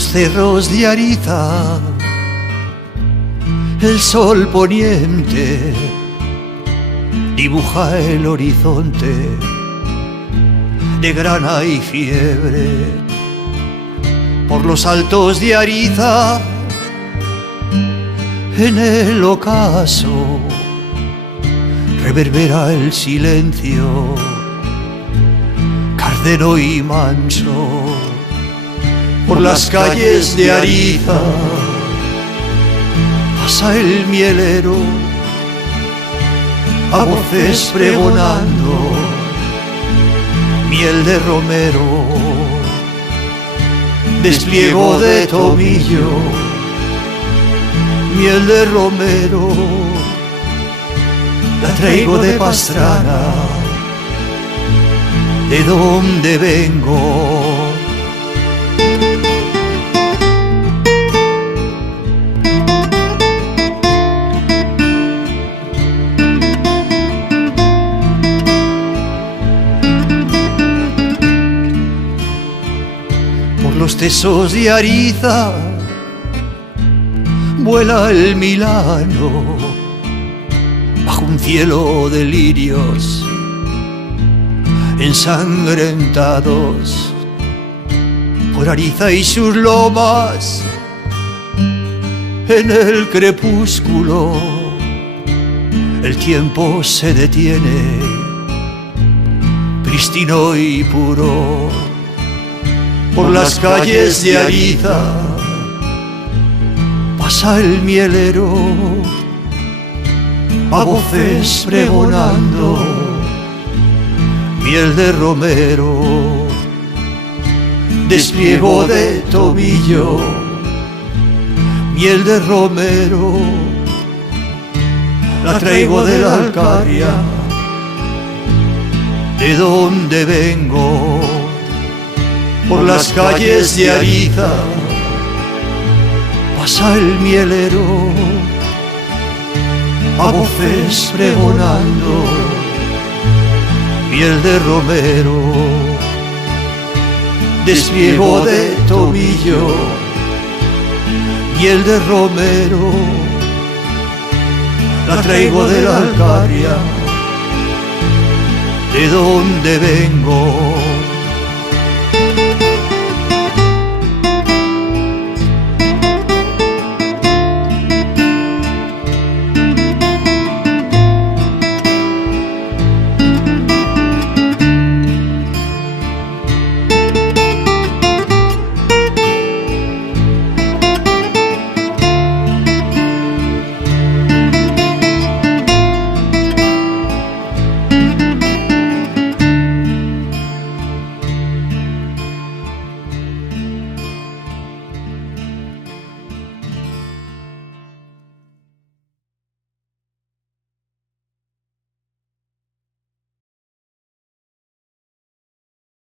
los cerros de Ariza, el sol poniente dibuja el horizonte de grana y fiebre. Por los altos de Ariza, en el ocaso, reverbera el silencio, cárdeno y manso. Por las calles de Ariza pasa el mielero, a voces pregonando miel de romero, despliego de tomillo, miel de romero, la traigo de Pastrana, de donde vengo. Por los tesos de Ariza vuela el Milano, bajo un cielo de lirios ensangrentados. Por Ariza y sus lomas, en el crepúsculo, el tiempo se detiene, prístino y puro. Por las calles de Ariza pasa el mielero, a voces pregonando miel de romero, despliego de tomillo, miel de romero, la traigo de la Alcaria, de donde vengo. Por las calles de Ariza pasa el mielero, a voces pregonando miel de romero, despliego de tomillo, miel de romero, la traigo de la Alcaria, de donde vengo.